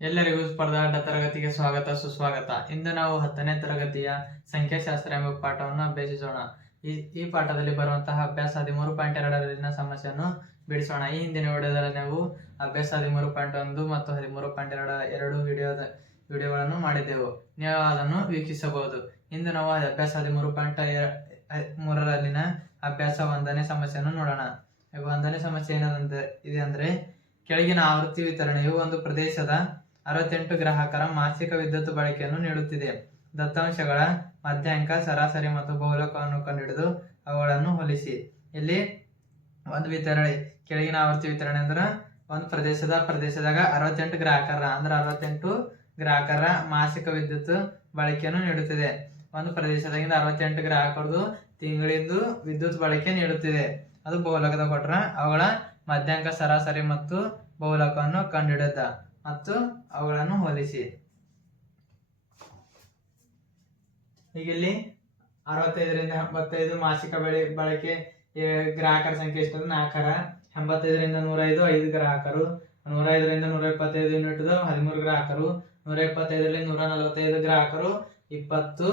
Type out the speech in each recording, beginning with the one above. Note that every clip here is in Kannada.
ಎಲ್ಲರಿಗೂ ಸ್ಪರ್ಧಾಟ ತರಗತಿಗೆ ಸ್ವಾಗತ ಸುಸ್ವಾಗತ. ಇಂದು ನಾವು 10ನೇ ತರಗತಿಯ ಸಂಖ್ಯಾಶಾಸ್ತ್ರ ಎಂಬ ಪಾಠವನ್ನು ಅಭ್ಯಸಿಸೋಣ. ಈ ಪಾಠದಲ್ಲಿ ಬರುವಂತಹ ಅಭ್ಯಾಸ 13.2ರಲ್ಲಿನ ಸಮಸ್ಯೆಯನ್ನು ಬಿಡಿಸೋಣ. ಈ ಹಿಂದಿನ ವಿಡಿಯೋದಲ್ಲಿ ನಾವು ಅಭ್ಯಾಸ 13.1 ಮತ್ತು 13.2 ಎರಡು ವಿಡಿಯೋಗಳನ್ನು ಮಾಡಿದ್ದೆವು. ನೀವು ಅದನ್ನು ವೀಕ್ಷಿಸಬಹುದು. ಇಂದು ನಾವು ಅಭ್ಯಾಸ 13.3ರಲ್ಲಿನ ಅಭ್ಯಾಸ 1ನೇ ಸಮಸ್ಯೆಯನ್ನು ನೋಡೋಣ. 1ನೇ ಸಮಸ್ಯೆ ಇದೆ ಅಂದ್ರೆ, ಕೆಳಗಿನ ಆವೃತ್ತಿ ವಿತರಣೆಯು ಒಂದು ಪ್ರದೇಶದ 68 ಗ್ರಾಹಕರ ಮಾಸಿಕ ವಿದ್ಯುತ್ ಬಳಕೆಯನ್ನು ನೀಡುತ್ತಿದೆ. ದತ್ತಾಂಶಗಳ ಮಧ್ಯಾಂಕ, ಸರಾಸರಿ ಮತ್ತು ಬಹುಲಕವನ್ನು ಕಂಡುಹಿಡಿದು ಅವುಗಳನ್ನು ಹೋಲಿಸಿ. ಇಲ್ಲಿ ಒಂದು ವಿತರಣೆ, ಕೆಳಗಿನ ಆವೃತ್ತಿ ವಿತರಣೆ ಅಂದ್ರೆ ಒಂದು ಪ್ರದೇಶದಾಗ 68 ಗ್ರಾಹಕರ ಅಂದ್ರೆ 68 ಗ್ರಾಹಕರ ಮಾಸಿಕ ವಿದ್ಯುತ್ ಬಳಕೆಯನ್ನು ನೀಡುತ್ತಿದೆ. ಒಂದು ಪ್ರದೇಶದಾಗಿಂದ 68 ಗ್ರಾಹಕರದು ತಿಂಗಳಿಂದು ವಿದ್ಯುತ್ ಬಳಕೆ ನೀಡುತ್ತಿದೆ. ಅದು ಬಹುಲಕದ ಕೊಟ್ರ ಅವುಗಳ ಮಧ್ಯಾಂಕ, ಸರಾಸರಿ ಮತ್ತು ಬಹುಲಕವನ್ನು ಕಂಡುಹಿಡಿದ ಮತ್ತು ಅವುಗಳನ್ನು ಹೋಲಿಸಿ. ಈಗ ಇಲ್ಲಿ 65ರಿಂದ 85 ಮಾಸಿಕ ಬಳಕೆ ಗ್ರಾಹಕರ ಸಂಖ್ಯೆ ಎಷ್ಟು? 4. 85ರಿಂದ 105 5 ಗ್ರಾಹಕರು. 105ರಿಂದ 125 ಯೂನಿಟ್ 13 ಗ್ರಾಹಕರು. 125ರಿಂದ 145 ಗ್ರಾಹಕರು 20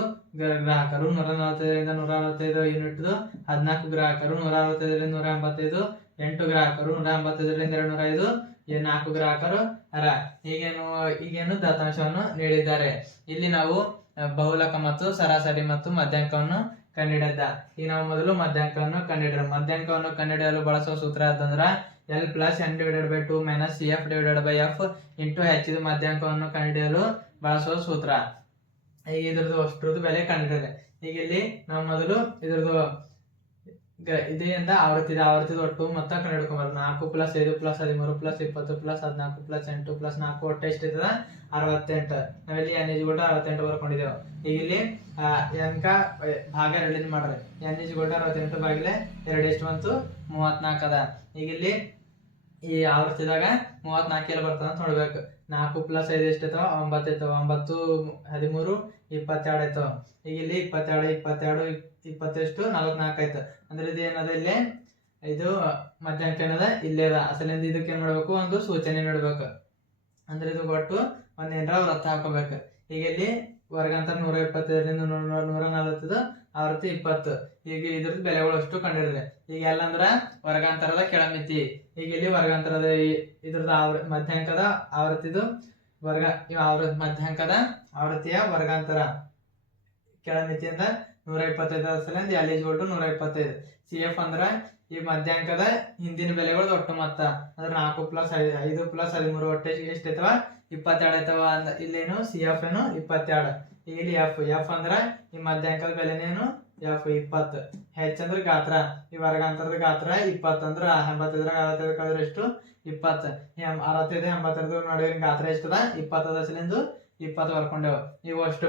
ಗ್ರಾಹಕರು. 145ರಿಂದ 145 ಯೂನಿಟ್ 14 ಗ್ರಾಹಕರು. 145ರಿಂದ 185 8 ಗ್ರಾಹಕರು. 185ರಿಂದ 205 4 ಗ್ರಾಹಕರು ಈಗೇನು ದತ್ತಾಂಶವನ್ನು ನೀಡಿದ್ದಾರೆ. ಇಲ್ಲಿ ನಾವು ಬಹುಲಕ ಮತ್ತು ಸರಾಸರಿ ಮತ್ತು ಮಧ್ಯಾಂಕವನ್ನು ಕಂಡುಹಿಡಿದ. ಈಗ ನಾವು ಮೊದಲು ಮಧ್ಯಾಂಕವನ್ನು ಕಂಡುಹಿಡಿಯೋಣ. ಮಧ್ಯಾಂಕವನ್ನು ಕಂಡುಹಿಡಿಯಲು ಬಳಸುವ ಸೂತ್ರ ಯಾವ್ದಂದ್ರ L+N/2 - CF/F ಇಂಟು H. ಇದು ಮಧ್ಯಾಂಕವನ್ನು ಕಂಡುಹಿಡಿಯಲು ಬಳಸುವ ಸೂತ್ರ. ಈಗ ಇದ್ರದ್ದು ಅಷ್ಟರದ್ದು ಬೆಲೆ ಕಂಡುಹಿಡಿದ್ರೆ, ಈಗ ಇಲ್ಲಿ ನಾವು ಮೊದಲು ಇದ್ರದ್ದು ಇದೆಯಿಂದ ಆವೃತ್ತಿದ ಒಟ್ಟು ಮೊತ್ತ ಕಂಡುಹಿಡ್ಕೊಂಬಾರ್ದು. 4 + 5 + 13 + 20 + 14 + 8 + 4 ಒಟ್ಟು ಎಷ್ಟಿರ್ತದ? 68. ನಾವಿಲ್ಲಿ N = 68 ಬರ್ಕೊಂಡಿದ್ದೇವೆ. ಈಗ ಇಲ್ಲಿ N ಭಾಗ 2 ಮಾಡ್ರಿ. N = 68 ಭಾಗಿಲೆ 2 ಎಷ್ಟು ಬಂತು? 34 ಅದ. ಈಗ ಇಲ್ಲಿ ಈ ಆವೃತ್ತಿದಾಗ 34 ಎಲ್ಲಿ ಬರ್ತದ ಅಂತ ನೋಡ್ಬೇಕು. 4 + 5 ಎಷ್ಟಿರ್ತಾವ? 9 ಇರ್ತಾವ. 9 13 22 ಆಯ್ತಾವ. ಈಗ ಇಲ್ಲಿ 22 20 ಎಷ್ಟು? 44 ಆಯ್ತು. ಅಂದ್ರೆ ಇದು ಏನದ? ಇಲ್ಲಿ ಇದು ಮಧ್ಯಾಂಕ ಏನದ? ಇಲ್ಲೇ ಅದ. ಅಸಲಿಂದ ಇದಕ್ಕೆ ಏನ್ ಮಾಡ್ಬೇಕು? ಒಂದು ಸೂಚನೆ ನೀಡ್ಬೇಕು. ಅಂದ್ರೆ ಇದು ಒಟ್ಟು ಒಂದೇನರ ವೃತ್ತ ಹಾಕೋಬೇಕು. ಈಗ ಇಲ್ಲಿ ವರ್ಗಾಂತರ 125ರಿಂದ 140 ಆವೃತ್ತಿ 20. ಈಗ ಇದ್ರದ್ದು ಬೆಲೆಗಳು ಅಷ್ಟು ಕಂಡಿಡ್ರಿ. ಈಗ ಎಲ್ಲಂದ್ರ ವರ್ಗಾಂತರದ ಕೆಳಮಿತಿ. ಈಗ ಇಲ್ಲಿ ವರ್ಗಾಂತರದ ಇದ್ರದ್ದು ಮಧ್ಯಾಂಕದ ಆವೃತ್ತಿದು ಮಧ್ಯಾಂಕದ ಆವೃತ್ತಿಯ ವರ್ಗಾಂತರ ಕೆಳಮಿತಿಯಿಂದ 125 ಸಲಿಂದ L = 125. CF ಅಂದ್ರ ಈ ಮಧ್ಯಾಂಕದ ಹಿಂದಿನ ಬೆಲೆಗಳು ಒಟ್ಟು ಮೊತ್ತ. ಅಂದ್ರೆ 4 + 5 + 13 ಒಟ್ಟು ಎಷ್ಟೈತವ? 22 ಐತವ. ಇಲ್ಲೇನು CF ಏನು? 22. ಈಗ ಇಲ್ಲಿ F ಅಂದ್ರ ಈ ಮಧ್ಯಾಂಕದ ಬೆಲೆನೇನು? F 20. H ಅಂದ್ರೆ ಗಾತ್ರ. ಈ ವರ್ಗಾಂತರದ ಗಾತ್ರ 20 ಅಂದ್ರ 85 ಕಳೆದ್ರೆ ಎಷ್ಟು? 20. 65 82 ನಡುವಿನ ಗಾತ್ರ ಎಷ್ಟದ? 20 ಸಲಿಂದ 20 ಬರ್ಕೊಂಡೇವು. ಇವು ಅಷ್ಟು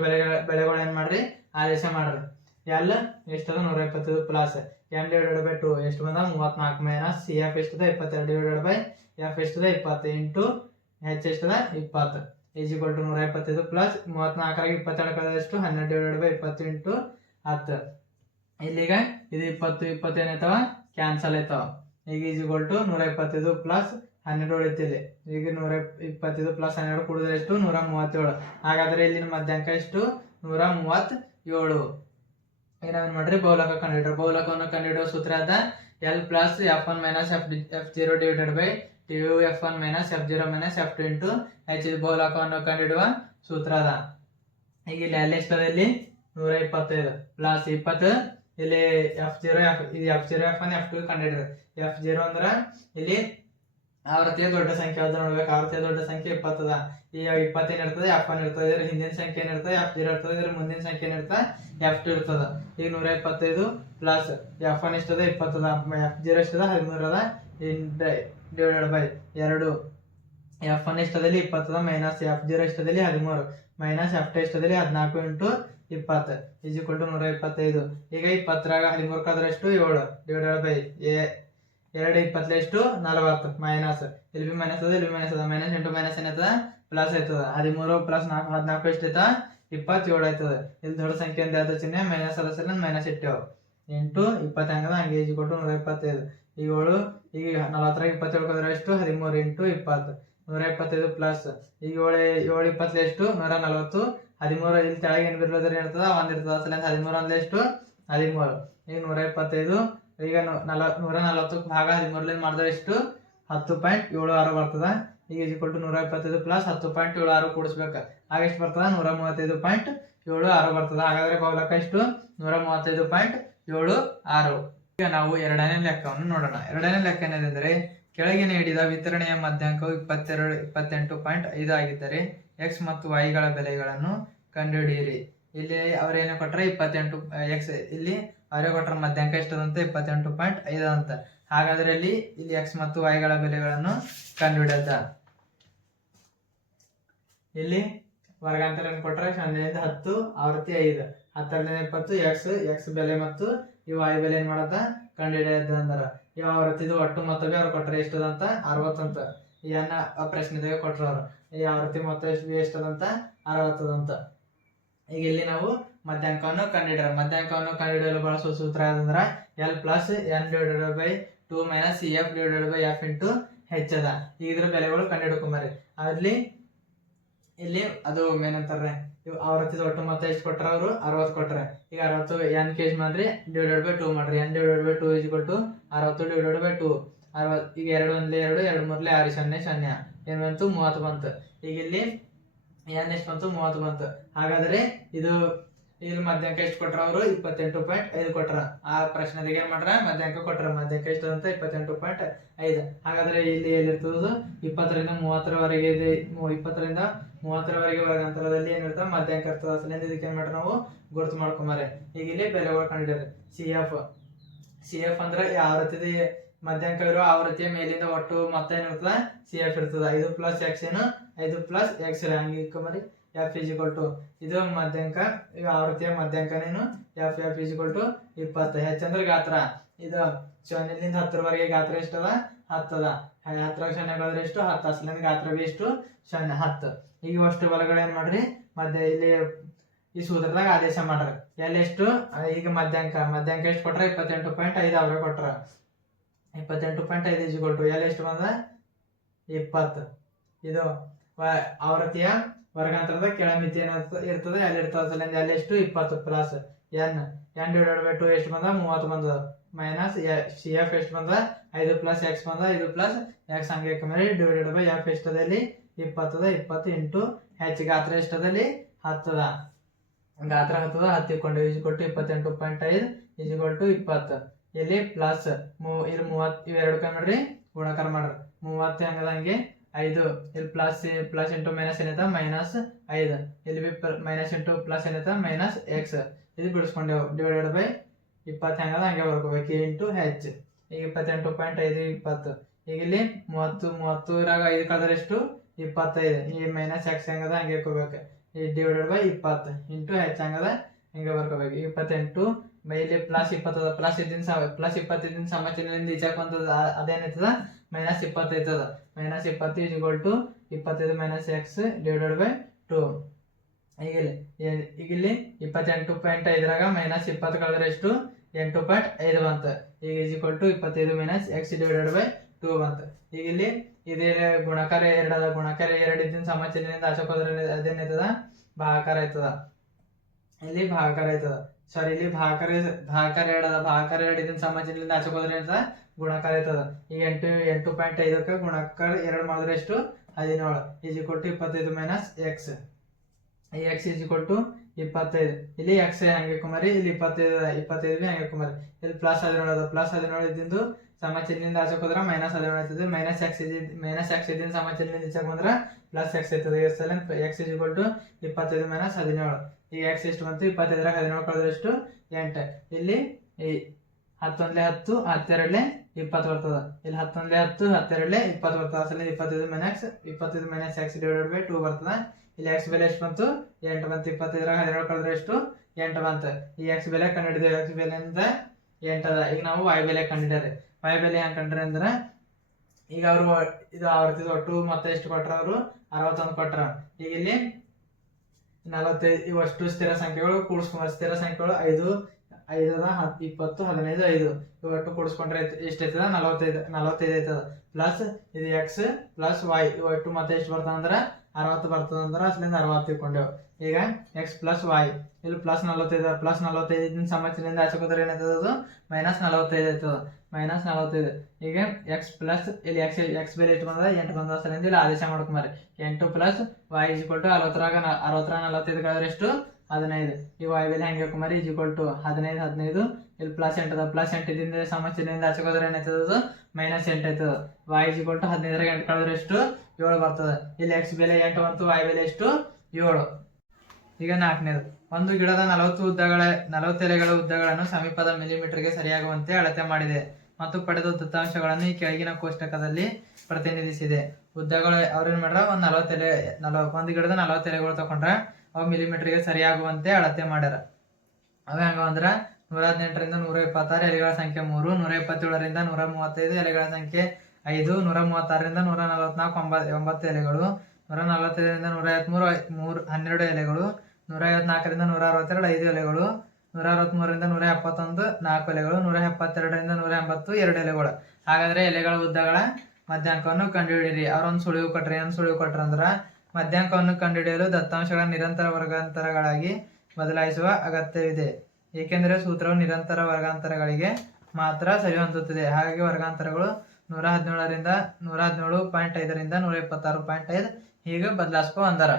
ಬೆಲೆಗಳು ಏನ್ ಮಾಡ್ರಿ? ಆದೇಶ ಮಾಡ್ರಿ. L ಎಷ್ಟದ? 125 ಪ್ಲಸ್ N/2 ಎಷ್ಟು ಬಂದ? 34 minus CF ಎಷ್ಟದ? 22 F ಎಷ್ಟದ? 20 into H ಎಷ್ಟದ? 20 = 125 plus 34 22 ಕಳೆದ್ರೆ ಎಷ್ಟು? 12/20 ಇಂಟು 10. ಇಲ್ಲಿಗ ಇದು 20 ಏನಾಯ್ತವ? ಕ್ಯಾನ್ಸಲ್ ಆಯ್ತವ. ಈಗ = 125 ಪ್ಲಸ್ 12 ಉಳಿತಿಲ್ಲಿ. ಈಗ 125 ಪ್ಲಸ್ 12 ಕೂಡಿದ್ರೆ ಎಷ್ಟು? 137. ಹಾಗಾದ್ರೆ ಇಲ್ಲಿನ ಮಧ್ಯಾಂಕ ಎಷ್ಟು? 137. ಈಗ ನಾವೇನ್ ಮಾಡ್ರಿ? ಬಹುಲಕ ಕಂಡುಹಿಡ್ರಿ. ಬಹುಲಕವನ್ನು ಕಂಡುಹಿಡುವ ಸೂತ್ರ ಅದ L+F1 - F0 / TUF1 - F0 - F2 into H. ಬಹುಲಕವನ್ನು ಕಂಡುಹಿಡುವ ಸೂತ್ರ ಅದ. ಈಗ ಇಲ್ಲಿ L ಎಷ್ಟದ? ಇಲ್ಲಿ 125 ಪ್ಲಸ್ 20. ಇಲ್ಲಿ F0 F1 F2 ಕಂಡುಹಿಡ್ರಿ. F0 ಅಂದ್ರ ಇಲ್ಲಿ ಆವೃತ್ತಿಯ ದೊಡ್ಡ ಸಂಖ್ಯೆ ಯಾವ್ದು ನೋಡ್ಬೇಕು. ಆವೃತ್ತಿಯ ದೊಡ್ಡ ಸಂಖ್ಯೆ 20 ಅದ. ಈ 20 ಏನಿರ್ತದೆ? F1 ಇರ್ತದೆ. ಇದ್ರ ಹಿಂದಿನ ಸಂಖ್ಯೆ ಏನಿರ್ತದೆ? F0 ಇರ್ತದೆ. ಇದ್ರ ಮುಂದಿನ ಸಂಖ್ಯೆ ಏನಿರ್ತದೆ? F2 ಇರ್ತದ. ಈಗ 125 ಪ್ಲಸ್ F1 ಎಷ್ಟದ? 20 ಅದ. F0 ಎಷ್ಟದ? 13 ಅದ. /2 F1 ಎಷ್ಟದಲ್ಲಿ? 20 ಅದ. Minus F0 ಎಷ್ಟದಲ್ಲಿ? 13 minus F2 ಎಷ್ಟದಲ್ಲಿ? 14 into 20 = 125. ಈಗ 20ರಾಗ 13 ಕಳೆದ್ರೆ ಎಷ್ಟು? 7 2 20 ಎಷ್ಟು? 40 ಮೈನಸ್ ಇಲ್ಲಿ ಬಿ ಮೈನಸ್ ಅದ. ಇಲ್ಲಿ ಮೈನಸ್ ಅದ. ಮೈನಸ್ ಇಂಟು ಮೈನಸ್ ಏನಾಯ್ತದ? ಪ್ಲಸ್ ಆಯ್ತದ. 13 ಪ್ಲಸ್ 4 14 ಎಷ್ಟೈತ? 27 ಆಯ್ತದ. ಇಲ್ಲಿ ದೊಡ್ಡ ಸಂಖ್ಯೆಯಿಂದ ಯಾವ್ದು ಚಿಹ್ನೆ? ಮೈನಸ್ ಅದ ಸಲ ಮೈನಸ್ ಇಟ್ಟೆವು. ಇಂಟು 20 ಹಂಗದ. ಹಂಗೆ = 125. ಈಗ 7 ಈಗ 40ರಾಗ 27 ಕಳೆದ್ರೆ ಎಷ್ಟು? 13 ಇಂಟು 20 125 ಪ್ಲಸ್ ಈಗ 7 20 ಎಷ್ಟು 140 13 ಇಲ್ಲಿ ತೆಳಗೆ ಏನು ಬಿರ್ಲೋದ್ರೆ ಇರ್ತದ ಒಂದಿರ್ತದ ಅಸಲ 13 ಅಂದ್ರೆ ಎಷ್ಟು 13 ಈಗ 125 ಈಗ 140 ಭಾಗ 13 ಮಾಡಿದ್ರೆ ಎಷ್ಟು 10.76 ಬರ್ತದ ಈಗ = 125 ಪ್ಲಸ್ 10.76 ಕೂಡಿಸ್ಬೇಕು ಆಗ ಎಷ್ಟು ಬರ್ತದ 135.76 ಬರ್ತದ. ಹಾಗಾದ್ರೆ ಬಹುಲಕ ಎಷ್ಟು 135.76. ಈಗ ನಾವು ಎರಡನೇ ಲೆಕ್ಕವನ್ನು ನೋಡೋಣ. ಎರಡನೇ ಲೆಕ್ಕ ಏನೆಂದರೆ ಕೆಳಗೆ ನೀಡಿದ ವಿತರಣೆಯ ಮಧ್ಯಾಂಕವು 28.5 ಆಗಿದ್ದರೆ x ಮತ್ತು y ಗಳ ಬೆಲೆಗಳನ್ನು ಕಂಡುಹಿಡಿಯಿರಿ. ಇಲ್ಲಿ ಅವರೇನು ಕೊಟ್ಟರೆ 28 x, ಇಲ್ಲಿ ಅವರೇ ಕೊಟ್ಟರೆ ಮಧ್ಯಾಂಕ ಎಷ್ಟದಂತೆ 28.5 ಅಂತ. ಹಾಗಾದ್ರೆ ಇಲ್ಲಿ x ಮತ್ತು y ಗಳ ಬೆಲೆಗಳನ್ನು ಕಂಡುಹಿಡಿದ. ಇಲ್ಲಿ ವರ್ಗಾಂತರ ಕೊಟ್ಟರೆ 0ರಿಂದ 10 ಆವೃತ್ತಿ 5 10ರಿಂದ 20 x ಬೆಲೆ ಮತ್ತು ಈ y ಬೆಲೆ ಏನ್ ಮಾಡತ್ತ ಕಂಡುಹಿಡಿಯದ ಅಂದ್ರ ಯಾವ ಆವೃತ್ತಿದು ಒಟ್ಟು ಮೊತ್ತ ಅವ್ರು ಕೊಟ್ಟರೆ ಎಷ್ಟದಂತ 60 ಅಂತ. ಏನ ಪ್ರಶ್ನೆದಾಗ ಕೊಟ್ಟರು ಅವರು ಈ ಆವೃತ್ತಿ ಮೊತ್ತ ಎಷ್ಟದಂತ 60 ಅಂತ. ಈಗ ಇಲ್ಲಿ ನಾವು ಮಧ್ಯಾಂಕವನ್ನು ಕಂಡುಹಿಡಿಯಲು ಬಳಸುವ ಸೂತ್ರ ಯಾವ್ದಂದ್ರ L + N / 2 - CF / F × H ಅದ. ಈಗ ಇದ್ರ ಬೆಲೆಗಳು ಕಂಡುಹಿಡ್ಕೊಂಬರ್ರಿ. ಅಲ್ಲಿ ಇಲ್ಲಿ ಅದು ಏನಂತಾರೆ ಆವೃತ್ತಿದ ಒಟ್ಟು ಮೊತ್ತ ಎಷ್ಟು ಕೊಟ್ರ ಅವರು 60 ಕೊಟ್ರೆ ಈಗ 60 n kg ಮಾಡ್ರಿ /2 ಮಾಡ್ರಿ n / 2 = 60 / 2 60. ಈಗ 2 1 2 2 3 6 0 0 ಏನು ಬಂತು 30 ಬಂತು. ಈಗ ಇಲ್ಲಿ n ಎಷ್ಟು ಬಂತು 30 ಬಂತು. ಹಾಗಾದ್ರೆ ಇದು ಇಲ್ಲಿ ಮಧ್ಯಾಂಕ ಎಷ್ಟು ಕೊಟ್ರ ಅವರು 28.5 ಕೊಟ್ರ. ಆ ಪ್ರಶ್ನೆದಾಗ ಏನ್ ಮಾಡ್ರ ಮಧ್ಯಾಂಕ ಕೊಟ್ರ. ಮಧ್ಯಾಂಕ ಎಷ್ಟು ಅಂತ 28.5. ಹಾಗಾದ್ರೆ ಇಲ್ಲಿ ಎಲ್ಲಿರ್ತದ 20ರಿಂದ 30ರವರೆಗೆ ಇದೆ. 20ರಿಂದ 30ರವರೆಗೆ ವರ್ಗಾಂತರದಲ್ಲಿ ಏನಿರ್ತದೆ ಮಧ್ಯಾಂಕ ಇರ್ತದೆ. ಅಸಲಿಂದ ಇದಕ್ಕೆ ಏನ್ ಮಾಡ್ರ ನಾವು ಗುರುತು ಮಾಡ್ಕೊಂಬಾರೆ. ಈಗ ಇಲ್ಲಿ ಬೆಲೆಗಳು ಕಂಡಿದ್ದಾರೆ. CF ಅಂದ್ರೆ ಯಾವ ರೀತಿ ಮಧ್ಯಾಂಕ ಇರೋ ಆವೃತ್ತಿಯ ಮೇಲಿಂದ ಒಟ್ಟು ಮೊತ್ತ ಏನಿರ್ತದ CF ಇರ್ತದ. 5 + x ಏನು 5 + x ಹಂಗೆ ಇಟ್ಕೊಂಬರಿ. F = ಇದು ಮಧ್ಯಾಂಕ ಆವೃತ್ತಿಯ ಮಧ್ಯಾಂಕನೇನು F = 20. H ಅಂದ್ರೆ ಗಾತ್ರ. ಇದು 0ರಿಂದ 10ರವರೆಗೆ ಗಾತ್ರ ಎಷ್ಟದ 10 ಅದ. 10 0 ಕಳೆದ್ರೆ ಎಷ್ಟು 10. ಅಸಲಿಂದ ಗಾತ್ರ ಎಷ್ಟು 0 10. ಈಗ ಅಷ್ಟು ಬಲಗಳು ಏನ್ ಮಾಡ್ರಿ ಮಧ್ಯ ಇಲ್ಲಿ ಈ ಸೂತ್ರದಾಗ ಆದೇಶ ಮಾಡ್ರಿ. ಎಲ್ಲಿ ಎಷ್ಟು ಈಗ ಮಧ್ಯಾಂಕ ಎಷ್ಟು ಕೊಟ್ರ 28.5 ಅವ್ರೆ ಕೊಟ್ರ. 28.5 ಎಲ್ಲಿ ಎಷ್ಟು ಬಂದ 20. ಇದು ಆವೃತ್ತಿಯ ವರ್ಗಾಂತರದ ಕೆಳಮಿತಿ ಇರ್ತದೆ ಎಲ್ಲಿ ಇರ್ತದೆ. ಅಸಲಿಂದ ಎಲ್ಲಿ ಎಷ್ಟು 20 ಪ್ಲಸ್ n / 2 ಎಷ್ಟು ಬಂದ 30 ಬಂದ ಮೈನಸ್ CF ಎಷ್ಟು ಬಂದ 5 + x ಬಂದ 5 + x ಹಂಗೆ ಕಮ್ಮಿ / F ಎಷ್ಟದಲ್ಲಿ 20 20 × H ಗಾತ್ರ ಎಷ್ಟದಲ್ಲಿ 10 ಗಾತ್ರ 10 10 = 28.5 = 20. ಇಲ್ಲಿ ಪ್ಲಸ್ ಇಲ್ಲಿ 30 ಇವೆರಡು ಕಮ್ಮಿ ಗುಣಾಕಾರ ಮಾಡ್ರಿ. 30 ಹಂಗದಂಗೆ 5 ಇಲ್ಲಿ ಪ್ಲಸ್ ಇಂಟು ಮೈನಸ್ ಏನೈತ -5 ಇಲ್ಲಿ ಮೈನಸ್ ಇಂಟು ಪ್ಲಸ್ ಏನೈತ -x ಇದು ಬಿಡಿಸ್ಕೊಂಡೆವು / 20 ಹೆಂಗದ ಹಂಗೆ ಬರ್ಕೋಬೇಕು ಇಂಟು H. ಈಗ 28.5 20. ಈಗ ಇಲ್ಲಿ 30 ಇರಾಗ 5 ಕಳೆದ್ರೆ ಎಷ್ಟು 25. ಈ -x ಹೆಂಗದ ಹಂಗೆ ಹಾಕೋಬೇಕು ಈ / 20 ಇಂಟು H ಹೆಂಗದ ಹಿಂಗೆ ಬರ್ಕೋಬೇಕು. 28 ಇಲ್ಲಿ ಪ್ಲಸ್ 20 ಪ್ಲಸ್ 20 ಸಮಚಿಹ್ನೆಯಿಂದ ಈಚೆಗೆ ಬಂತದ ಅದೇನೈತದ -20 ಐತದ. -20 = 25 - x / 2. ಈಗ ಇಲ್ಲಿ 28.5ರಾಗ -20 ಕಳೆದ್ರೆ ಎಷ್ಟು 8.5 ಬಂತ. ಈಗ = 25 - x / 2 ಬಂತ. ಈಗ ಇಲ್ಲಿ ಇದೇ ಗುಣಾಕಾರ 2 ಅದ. ಗುಣಾಕಾರ 2 ಇದ್ದಿನ ಸಮಚಿಹ್ನೆಯಿಂದ ಆಚೆ ಹೋದ್ರೆ ಅದೇನೈತದ ಭಾಗಾಕಾರ ಆಯ್ತದ. ಇಲ್ಲಿ ಭಾಗಾಕಾರ ಆಯ್ತದ. ಸಾರಿ ಇಲ್ಲಿ ಭಾಗಾಕಾರ 2 ಅದ. ಭಾಗಾಕಾರ 2 ಇದ್ದಿನ ಸಮಚಿಹ್ನೆಯಿಂದ ಆಚೆ ಹೋದ್ರೆ ಏನಂತ ಗುಣಾಕಾರ ಆಯ್ತದ. ಈಗ 8.5ಕ್ಕೆ ಗುಣಾಕಾರ 2 ಮಾಡಿದ್ರೆ ಎಷ್ಟು 17 = 25 - x. ಈ x = 25. ಇಲ್ಲಿ x ಹಂಗೆ ಕುಮಾರಿ ಇಲ್ಲಿ 25 ಹಂಗೆ ಕುಮಾರಿ. ಇಲ್ಲಿ +17 ಅದ. +17 ಇದ್ದಿಂದು ಸಮಚಿಹ್ನೆಯಿಂದ ಆಚೆ ಹೋದ್ರೆ -17 ಆಯ್ತದೆ. -x ಇದ್ದಿನ ಸಮಚಿಹ್ನೆಯಿಂದ ಈಚೆಗೆ ಬಂದ್ರೆ +x ಆಯ್ತದೆ. x = 25 - 17. ಈ x ಎಷ್ಟು ಬಂತು 25ರಾಗ 17 ಕಳೆದ್ರೆ ಎಷ್ಟು 8. ಇಲ್ಲಿ ಈ 10 × 10 10 / 20 ಬರ್ತದ. ಇಲ್ಲಿ 10 × 10 10 / 20 ಬರ್ತದ. ಅಸಲಿ 25 - x / 2 ಬರ್ತದ. ಇಲ್ಲಿ x ಬೆಲೆ ಎಷ್ಟು ಬಂತು 8 ಬಂತು. 25ರಾಗ 17 ಕಳೆದ್ರೆ ಎಷ್ಟು 8 ಬಂತು. ಈ x ಬೆಲೆ ಕಂಡುಹಿಡಿದೇವೆ. x ಬೆಲೆಯಿಂದ 8 ಅದ. ಈಗ ನಾವು y ಬೆಲೆ ಕಂಡುಹಿಡಿಯಾರೆ. y ಬೆಲೆ ಹೆಂಗೆ ಕಂಡ್ರೆ ಅಂದ್ರೆ ಈಗ ಅವರು ಇದು ಆವೃತ್ತಿದ ಒಟ್ಟು ಮೊತ್ತ ಎಷ್ಟು ಕೊಟ್ರ ಅವರು 61 ಕೊಟ್ರ. ಈಗ ಇಲ್ಲಿ 45 ಇವಷ್ಟು ಸ್ಥಿರ ಸಂಖ್ಯೆಗಳು ಕೂಡಿಸ್ಕೊಂಬ. ಸ್ಥಿರ ಸಂಖ್ಯೆಗಳು 5 5 20 15 5 ಇವು ಒಟ್ಟು ಕೂಡಿಸ್ಕೊಂಡ್ರೆ ಎಷ್ಟಾಯ್ತದ 45 ಆಯ್ತದ. ಪ್ಲಸ್ ಇದು ಎಕ್ಸ್ ಪ್ಲಸ್ ವೈ ಇವು ಒಟ್ಟು ಮತ್ತೆ ಎಷ್ಟು ಬರ್ತದ ಅಂದ್ರೆ 60 ಬರ್ತದ ಅಂದ್ರೆ ಅಸಲಿಂದ 60 ಇಟ್ಕೊಂಡೆವು. ಈಗ ಎಕ್ಸ್ ಪ್ಲಸ್ ವೈ ಇಲ್ಲಿ ಪ್ಲಸ್ 45 ಪ್ಲಸ್ 45 ಸಮಸ್ಯೆಯಿಂದ ಆಚಕೋದ್ರೆ ಏನಾಯ್ತದ ಅದು -45 ಆಯ್ತದ. -45 ಈಗ ಎಕ್ಸ್ ಪ್ಲಸ್ ಇಲ್ಲಿ ಎಕ್ಸ್ ಬೆಲೆ ಎಷ್ಟು ಬಂದ 8 ಬಂದ ಅಸಲಿಂದ ಇಲ್ಲಿ ಆದೇಶ ಮಾಡ್ಕೊಂಬಾರಿ 8 ಪ್ಲಸ್ ವೈ = 60 45 ಕಳೆದ್ರೆ ಎಷ್ಟು 15. ಈ ವೈ ಬೆಲೆ ಹೆಂಗೆ ಹಾಕೊಂಬಾರಿ = 15 ಇಲ್ಲಿ ಪ್ಲಸ್ 8 ಅದ ಪ್ಲಸ್ 8 ಇದರಿಂದ ಸಮಸ್ಯೆಯಿಂದ ಆಚಕೋದ್ರೆ ಏನಾಯ್ತದ ಅದು -8 ಆಯ್ತದ. ವೈ = 15 8 ಕಳೆದ್ರೆ ಎಷ್ಟು 7 ಬರ್ತದೆ. ಇಲ್ಲಿ ಎಕ್ಸ್ ಬೆಲೆ 8 ಬಂತು ವೈ ಬೆಲೆ ಎಷ್ಟು 7. ಈಗ 4ನೇದು ಒಂದು ಗಿಡದ 40 ಎಲೆಗಳ ಉದ್ದಗಳನ್ನು ಸಮೀಪದ ಮಿಲಿಮೀಟರ್ಗೆ ಸರಿಯಾಗುವಂತೆ ಅಳತೆ ಮಾಡಿದೆ ಮತ್ತು ಪಡೆದ ದತ್ತಾಂಶಗಳನ್ನು ಈ ಕೆಳಗಿನ ಕೋಷ್ಟಕದಲ್ಲಿ ಪ್ರತಿನಿಧಿಸಿದೆ. ಉದ್ದಗಳು ಅವ್ರೇನ್ ಮಾಡ್ರ ಒಂದು ಗಿಡದ 40 ಎಲೆಗಳು ತಕೊಂಡ್ರ ಅವು ಮಿಲಿಮೀಟರ್ಗೆ ಸರಿಯಾಗುವಂತೆ ಅಳತೆ ಮಾಡ್ಯಾರ. ಅವ ಹೆಂಗಂದ್ರ 118ರಿಂದ 126 ಎಲೆಗಳ ಸಂಖ್ಯೆ 3, 127ರಿಂದ 135 ಎಲೆಗಳ ಸಂಖ್ಯೆ 5, 136ರಿಂದ 144 9 ಎಲೆಗಳು, 145ರಿಂದ 153 12 ಎಲೆಗಳು, 154ರಿಂದ 162 5 ಎಲೆಗಳು, 163ರಿಂದ 171 4 ಎಲೆಗಳು, 172ರಿಂದ 180 2 ಎಲೆಗಳು. ಹಾಗಾದ್ರೆ ಎಲೆಗಳ ಉದ್ದಗಳ ಮಧ್ಯಾಂಕವನ್ನು ಕಂಡುಹಿಡಿಯಿರಿ. ಅವ್ರೊಂದು ಸುಳಿವು ಕೊಟ್ರಿ ಅಂದ್ರ ಮಧ್ಯಾಂಕವನ್ನು ಕಂಡುಹಿಡಿಯಲು ದತ್ತಾಂಶಗಳ ನಿರಂತರ ವರ್ಗಾಂತರಗಳಾಗಿ ಬದಲಾಯಿಸುವ ಅಗತ್ಯವಿದೆ, ಏಕೆಂದರೆ ಸೂತ್ರವು ನಿರಂತರ ವರ್ಗಾಂತರಗಳಿಗೆ ಮಾತ್ರ ಸರಿ ಹೊಂದುತ್ತದೆ. ಹಾಗಾಗಿ ವರ್ಗಾಂತರಗಳು 117ರಿಂದ 117.5ರಿಂದ 126.5 ಹೀಗೆ ಬದಲಾಯಿಸ್ಕೊ ಅಂದಾರ.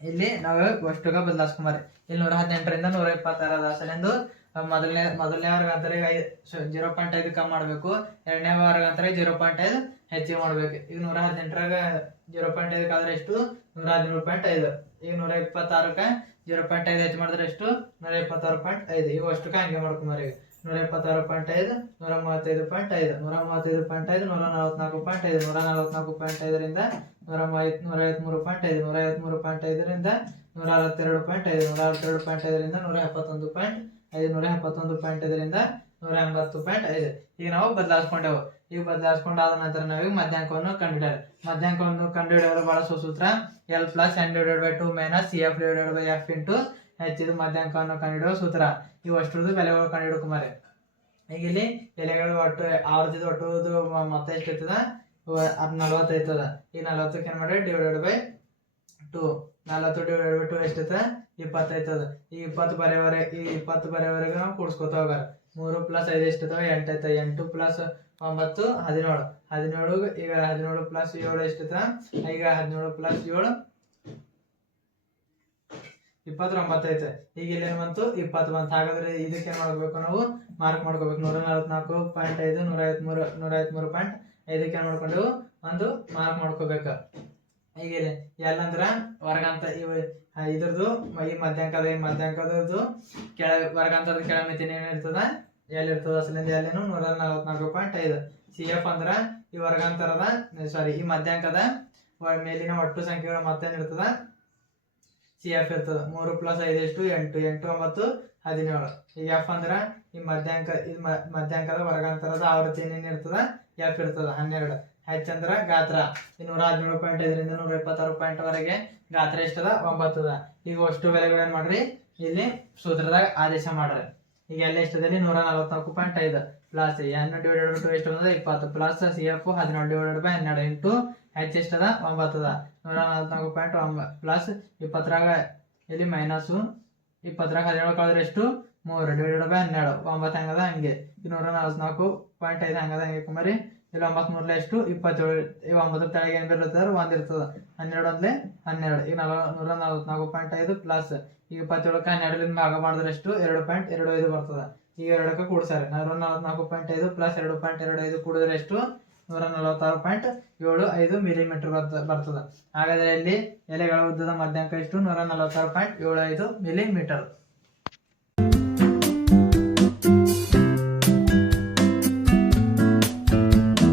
ಇಲ್ಲಿ ನಾವು ಅಷ್ಟುಗ ಬದಲಾಯಿಸ್ಕೊಂಬಾರಿ. ಇಲ್ಲಿ 118ರಿಂದ 126 ಅದ ಅಸಲೆಂದು ಮೊದಲನೇ ವರ್ಗಾಂತರಿಗೆ 0.5 ಕಮ್ಮಿ ಮಾಡಬೇಕು, ಎರಡನೇ ವರ್ಗಾಂತರಿಗೆ 0.5 ಹೆಚ್ಚಿಗೆ ಮಾಡ್ಬೇಕು. ಈಗ 118ರಾಗ 0.5 ಆದ್ರೆ ಎಷ್ಟು 117.5. ಈಗ 126ಕ್ಕೆ 0.5 ಹೆಚ್ಚು ಮಾಡಿದ್ರೆ ಎಷ್ಟು 126.5. ಇವು ಅಷ್ಟಕ್ಕೆ ಹಂಗೆ ಮಾಡ್ಕೊಂಬಾರಿ. 126.5 135.5 135.5 144.5 144.5ರಿಂದ 153.5 153.5ರಿಂದ 162.5 162.5ರಿಂದ 171.5 171.5ರಿಂದ 180.5. ಈಗ ನಾವು ಬದಲಾಯಿಸ್ಕೊಂಡೆವು. ಈಗ ಬದಲಾಯಿಸ್ಕೊಂಡಾದ ನಂತರ ನಾವು ಮಧ್ಯಾಂಕವನ್ನು ಕಂಡುಹಿಡಿಯಲು ಬಳಸುವ ಸೂತ್ರ L + N/2 - CF/F into H. ಇದು ಮಧ್ಯಾಂಕವನ್ನು ಕಂಡುಹಿಡಿಯುವ ಸೂತ್ರ. ಇವು ಅಷ್ಟರದ್ದು ಬೆಲೆಗಳು ಕಂಡುಹಿಡ್ಕೊಂಬಾರಿ. ಈಗ ಇಲ್ಲಿ ಎಲೆಗಳು ಒಟ್ಟು ಆವೃತ್ತಿದ ಒಟ್ಟು ಮೊತ್ತ ಎಷ್ಟು ಇರ್ತದ 40 ಐತದ. ಈ 40ಕ್ಕೆ ಏನ್ ಮಾಡ್ರಿ /2 40 / 2 ಎಷ್ಟೈತ 20 ಐತದ. ಈ 20 ಬರೆಯವರೆಗೆ ನಾವು ಕೂಡಿಸ್ಕೊತ ಹೋಗಾರ. 3 + 5 ಎಷ್ಟೈತವ 8 ಐತ. 8 + 9 17 ಈಗ 17 + 7 ಎಷ್ಟೈತ. ಈಗ 17 + 7 29 ಐತೆ. ಈಗ ಇಲ್ಲಿ ಏನ್ ಬಂತು 20 ಬಂತು. ಹಾಗಾದ್ರೆ ಇದಕ್ಕೆ ಏನ್ ಮಾಡ್ಬೇಕು ನಾವು ಮಾರ್ಕ್ ಮಾಡ್ಕೋಬೇಕು. 144.5 153.5ಕ್ಕೆ ಏನ್ ಮಾಡ್ಕೊಂಡೆವು ಒಂದು ಮಾರ್ಕ್ ಮಾಡ್ಕೋಬೇಕು. ಈಗ ಎಲ್ ಅಂದ್ರ ವರ್ಗಾಂತ ಇದ್ರದ್ದು ಈ ಮಧ್ಯಾಂಕದದ್ದು ವರ್ಗಾಂತರದ ಕೆಳ ಮಿತಿ ಏನಿರ್ತದ ಎಲ್ ಇರ್ತದ. ಅಸಲಿಂದ ಎಲ್ಲೇನು 144.5. CF ಅಂದ್ರ ಈ ವರ್ಗಾಂತರದ ಈ ಮಧ್ಯಾಂಕದ ಮೇಲಿನ ಒಟ್ಟು ಸಂಖ್ಯೆಗಳ ಮತ್ತೇನಿರ್ತದ CF ಇರ್ತದ. 3 + 5 ಎಷ್ಟು 8 8 9 17. ಈಗ F ಅಂದ್ರ ಈ ಮಧ್ಯಾಂಕದ ವರ್ಗಾಂತರದ ಆವೃತ್ತಿ ಏನೇನಿರ್ತದ F ಇರ್ತದ 12. H ಅಂದ್ರ ಗಾತ್ರ 117.5ರಿಂದ 126.5ವರೆಗೆ ಗಾತ್ರ ಎಷ್ಟದ 9 ಅದ. ಈಗ ಅಷ್ಟು ಬೆಲೆಗಳು ಏನ್ ಮಾಡ್ರಿ ಇಲ್ಲಿ ಸೂತ್ರದಾಗ ಆದೇಶ ಮಾಡ್ರಿ. ಈಗ ಎಲ್ಲ ಎಷ್ಟದಲ್ಲಿ 144.5 ಪ್ಲಸ್ N/2 ಎಷ್ಟು ಬಂದದ 20 ಪ್ಲಸ್ CF 17/12 ಇಂಟು H ಎಷ್ಟದ 9 ಅದ. 144.9 ಪ್ಲಸ್ 20ರಾಗ ಇಲ್ಲಿ ಮೈನಸ್ 20ರಾಗ 17 ಕಳೆದ್ರೆ ಎಷ್ಟು 3 /12 9 ಹೆಂಗದ ಹಂಗೆ. 144.5 ಹೆಂಗದ ಹಂಗೆ ಕುಮಾರಿ. ಇಲ್ಲಿ 9 3 ಎಷ್ಟು 27. ಈ 9 ತೆಳಗೆ ಏನ್ ಬರ್ತದ 1 ಇರ್ತದ. 12 1 12. ಈಗ 144.5 ಪ್ಲಸ್ ಈಗ 27ಕ್ಕೆ 12ರಿಂದ ಭಾಗ ಮಾಡಿದ್ರೆ ಎಷ್ಟು 2.25 ಬರ್ತದ. ಈಗ 2ಕ್ಕೆ ಕೂಡ್ಸಾರೆ 144.5 ಪ್ಲಸ್ 2.25 ಕೂಡಿದ್ರೆ ಎಷ್ಟು 146.75 ಮಿಲಿಮೀಟರ್ ಬರ್ತದ. ಹಾಗಾದ್ರೆ ಇಲ್ಲಿ ಎಲೆಗಳ ಉದ್ದದ ಮಧ್ಯಾಂಕ ಎಷ್ಟು 146.75 ಮಿಲಿಮೀಟರ್.